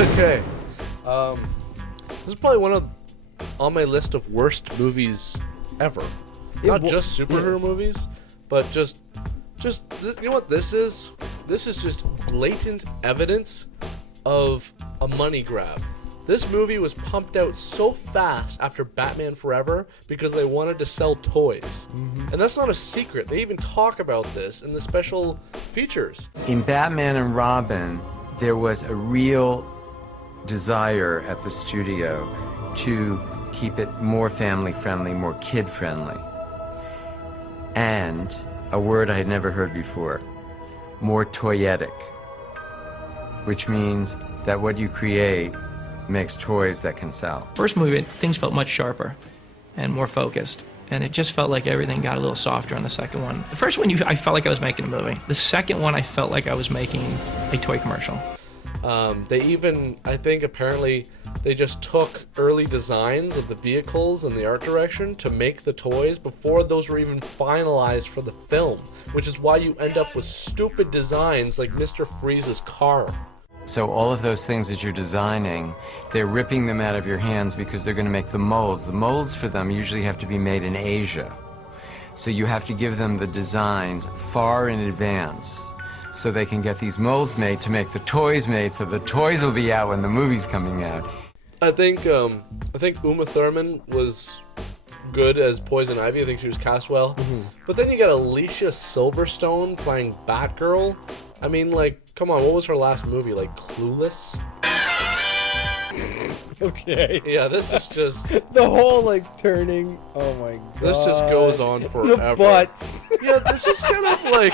Okay. This is probably on my list of worst movies ever. Not just superhero movies, but just you know what this is? This is just blatant evidence of a money grab. This movie was pumped out so fast after Batman Forever because they wanted to sell toys. Mm-hmm. And that's not a secret. They even talk about this in the special features. In Batman and Robin, there was a real desire at the studio to keep it more family-friendly, more kid-friendly. And a word I had never heard before, more toyetic, which means that what you create makes toys that can sell. First movie, things felt much sharper and more focused, and it just felt like everything got a little softer on the second one. The first one, I felt like I was making a movie. The second one, I felt like I was making a toy commercial. They even, I think apparently, they just took early designs of the vehicles and the art direction to make the toys before those were even finalized for the film, which is why you end up with stupid designs like Mr. Freeze's car. So all of those things that you're designing, they're ripping them out of your hands because they're going to make the molds. The molds for them usually have to be made in Asia. So you have to give them the designs far in advance so they can get these molds made to make the toys made, so the toys will be out when the movie's coming out. I think Uma Thurman was good as Poison Ivy. I think she was cast well. Mm-hmm. But then you got Alicia Silverstone playing Batgirl. I mean, like, come on, what was her last movie? Like, Clueless? Okay. Yeah, this is just... the whole, like, turning... Oh, my God. This just goes on forever. The butts. Yeah, this is kind of like...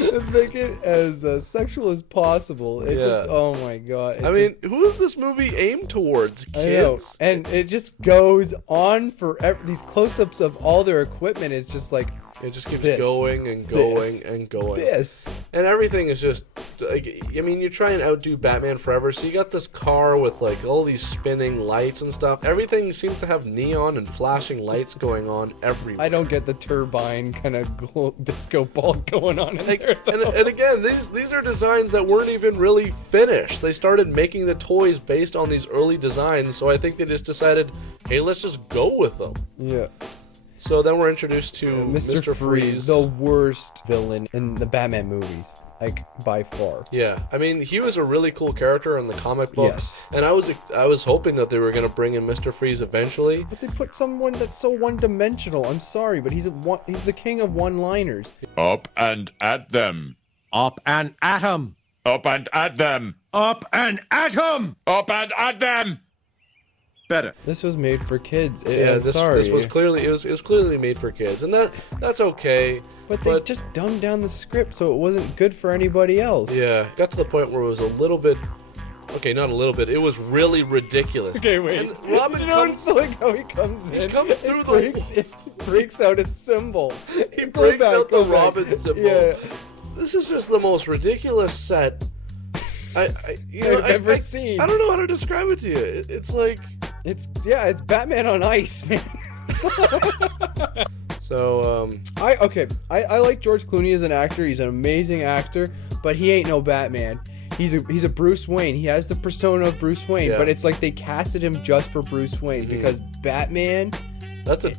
Let's make it as sexual as possible. It just... Oh, my God. I mean, who is this movie aimed towards? Kids? I know. And it just goes on forever. These close-ups of all their equipment is just like... It just keeps going and going and going. And everything is just, like, I mean, you try and outdo Batman Forever, so you got this car with, like, all these spinning lights and stuff. Everything seems to have neon and flashing lights going on everywhere. I don't get the turbine kind of disco ball going on in there, and again, these are designs that weren't even really finished. They started making the toys based on these early designs, so I think they just decided, hey, let's just go with them. Yeah. So then we're introduced to Mr. Freeze. The worst villain in the Batman movies, like, by far. Yeah, I mean, he was a really cool character in the comic books. Yes. And I was hoping that they were going to bring in Mr. Freeze eventually. But they put someone that's so one-dimensional. I'm sorry, but he's the king of one-liners. Up and at them. Up and at 'em. Up and at them. Up and at 'em. Up and at them. Better. This was made for kids. This was clearly it was clearly made for kids, and that's okay. But they just dumbed down the script so it wasn't good for anybody else. Yeah, got to the point where it was a little bit. Okay, not a little bit. It was really ridiculous. Okay, wait. And Robin Did you notice like how he comes in? He comes through it breaks out a symbol. He breaks out the Robin symbol. Yeah. This is just the most ridiculous set I've ever seen. I don't know how to describe it to you. It's like. It's Batman on ice, man. So, I like George Clooney as an actor. He's an amazing actor, but he ain't no Batman. He's a Bruce Wayne. He has the persona of Bruce Wayne, but it's like they casted him just for Bruce Wayne because Batman. That should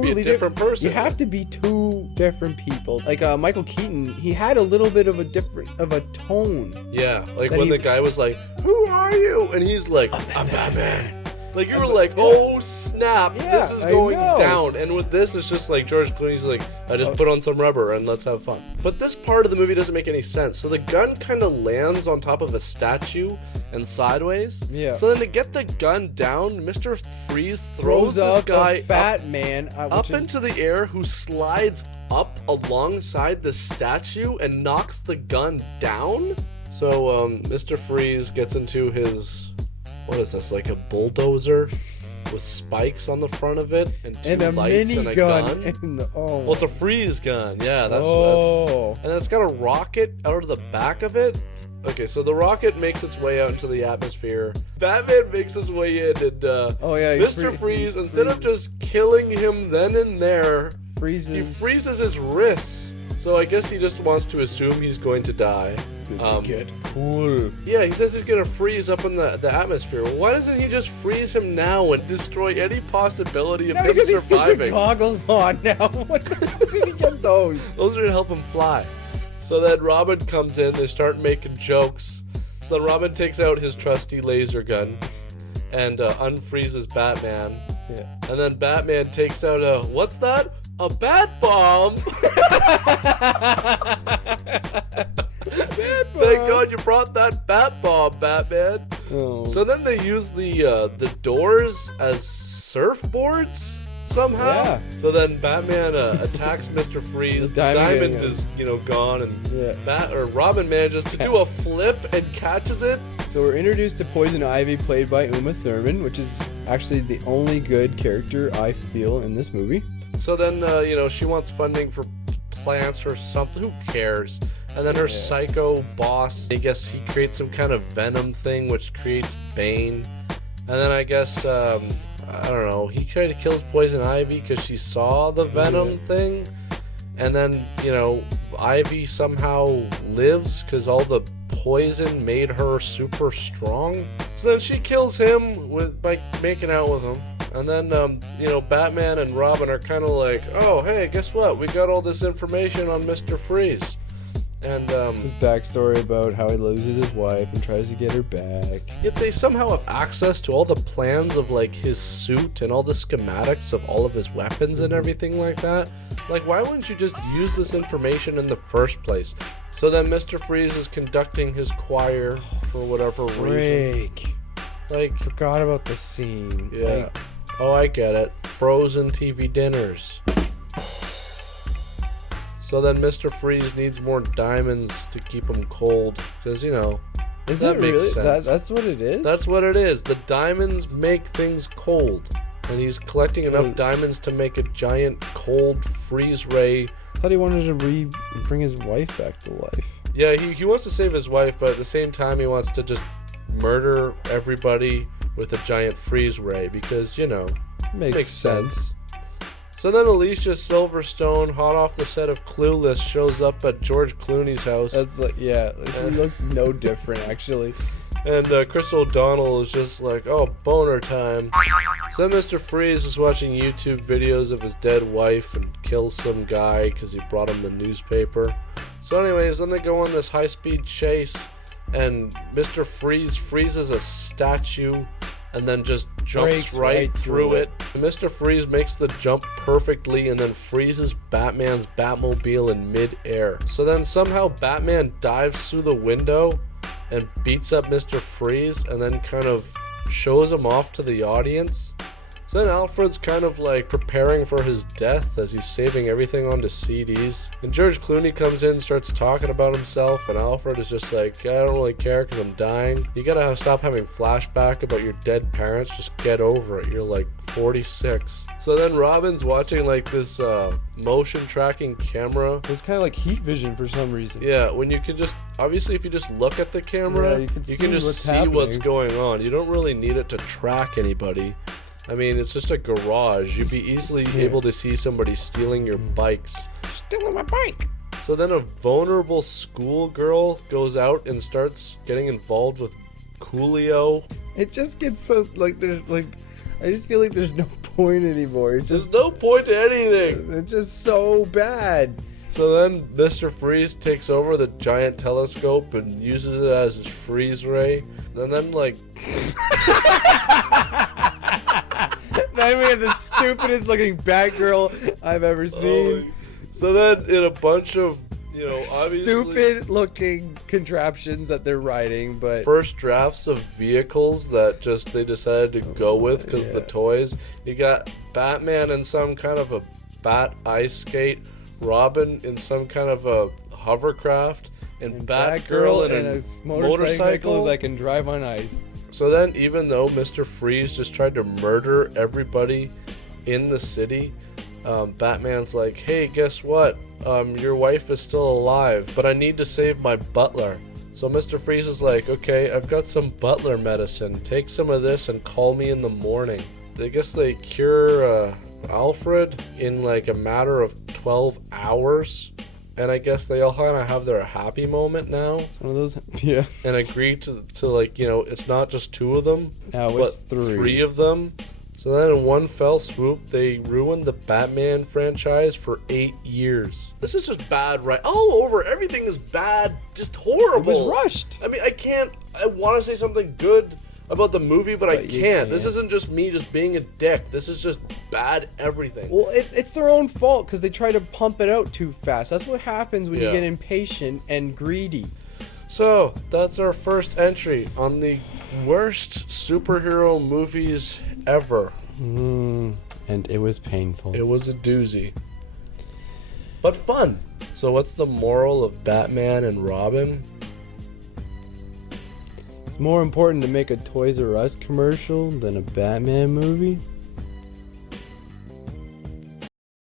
be a different person. You have to be two different people. Like Michael Keaton, he had a little bit of a tone. Yeah, like when the guy was like, "Who are you?" and he's like, "I'm Batman." Like, you were like, oh, snap, this is going down. And with this, it's just like George Clooney's like, I just put on some rubber and let's have fun. But this part of the movie doesn't make any sense. So the gun kind of lands on top of a statue and sideways. Yeah. So then to get the gun down, Mr. Freeze throws this guy up into the air, who slides up alongside the statue and knocks the gun down. So Mr. Freeze gets into his... What is this, like a bulldozer with spikes on the front of it and two lights and a gun? Well, it's a freeze gun. Yeah, that's and then it's got a rocket out of the back of it. Okay, so the rocket makes its way out into the atmosphere. Batman makes his way in, and Mr. Freeze, instead of just killing him then and there, he freezes his wrists So I guess he just wants to assume he's going to die. Get cool. Yeah, he says he's gonna freeze up in the atmosphere. Well, why doesn't he just freeze him now and destroy any possibility of Now him he's got these stupid surviving? goggles on now. What did he get those? Those are to help him fly. So then Robin comes in, they start making jokes. So then Robin takes out his trusty laser gun and unfreezes Batman. Yeah. And then Batman takes out a, what's that? A bat bomb! Thank God you brought that bat bomb, Batman. Oh. So then they use the doors as surfboards somehow. Yeah. So then Batman attacks Mr. Freeze. Diamond is gone, and Robin manages to do a flip and catches it. So we're introduced to Poison Ivy, played by Uma Thurman, which is actually the only good character I feel in this movie. So then she wants funding for plants or something. Who cares? And then her psycho boss, I guess he creates some kind of venom thing which creates Bane. And then I guess, I don't know, he tried to kill Poison Ivy because she saw the venom thing. And then, Ivy somehow lives because all the poison made her super strong. So then she kills him by making out with him. And then, Batman and Robin are kind of like, oh, hey, guess what? We got all this information on Mr. Freeze. And it's his backstory about how he loses his wife and tries to get her back. Yet they somehow have access to all the plans of like his suit and all the schematics of all of his weapons and everything like that. Like, why wouldn't you just use this information in the first place? So then Mr. Freeze is conducting his choir for whatever reason. Like, forgot about the scene. Yeah. Like, oh, I get it. Frozen TV dinners. So then Mr. Freeze needs more diamonds to keep him cold, because, is that it makes really? sense. That's what it is? That's what it is. The diamonds make things cold. And he's collecting enough diamonds to make a giant cold freeze ray. I thought he wanted to bring his wife back to life. Yeah, he wants to save his wife, but at the same time he wants to just murder everybody with a giant freeze ray, because, makes sense. So then Alicia Silverstone, hot off the set of Clueless, shows up at George Clooney's house. That's like, she looks no different, actually. And Chris O'Donnell is just like, oh, boner time. So then Mr. Freeze is watching YouTube videos of his dead wife and kills some guy because he brought him the newspaper. So anyways, then they go on this high-speed chase, and Mr. Freeze freezes a statue and then just jumps right through it. Mr. Freeze makes the jump perfectly and then freezes Batman's Batmobile in mid-air. So then somehow Batman dives through the window and beats up Mr. Freeze and then kind of shows him off to the audience. So then Alfred's kind of like preparing for his death as he's saving everything onto CDs. And George Clooney comes in, starts talking about himself, and Alfred is just like, I don't really care because I'm dying. You gotta stop having flashback about your dead parents, just get over it. You're like 46. So then Robin's watching like this motion tracking camera. It's kind of like heat vision for some reason. Yeah, when you can just, obviously if you just look at the camera, you can just see what's going on. You don't really need it to track anybody. I mean, it's just a garage. You'd be easily able to see somebody stealing your bikes. Stealing my bike! So then a vulnerable schoolgirl goes out and starts getting involved with Coolio. It just gets so, I just feel like there's no point anymore. There's no point to anything. It's just so bad. So then Mr. Freeze takes over the giant telescope and uses it as his freeze ray. And then, then we have the stupidest looking Batgirl I've ever seen. So then in a bunch of, obviously stupid looking contraptions that they're riding, but first drafts of vehicles that they decided to go with because the toys. You got Batman in some kind of a bat ice skate, Robin in some kind of a hovercraft, and Batgirl in a motorcycle that can drive on ice. So then, even though Mr. Freeze just tried to murder everybody in the city, Batman's like, hey, guess what? Your wife is still alive, but I need to save my butler. So Mr. Freeze is like, okay, I've got some butler medicine. Take some of this and call me in the morning. I guess they cure Alfred in like a matter of 12 hours. and I guess they all kind of have their happy moment now. It's one of those, yeah. And agree to like, you know, it's not just 2 of them, Now but it's 3. 3 of them. So then in one fell swoop, they ruined the Batman franchise for 8 years. This is just bad, right? All over. Everything is bad. Just horrible. It was rushed. I mean, I want to say something good about the movie, but I can't. This isn't just me just being a dick. This is just bad everything. Well, it's their own fault because they try to pump it out too fast. That's what happens when you get impatient and greedy. So, that's our first entry on the worst superhero movies ever. And it was painful. It was a doozy. But fun. So what's the moral of Batman and Robin? It's more important to make a Toys R Us commercial than a Batman movie.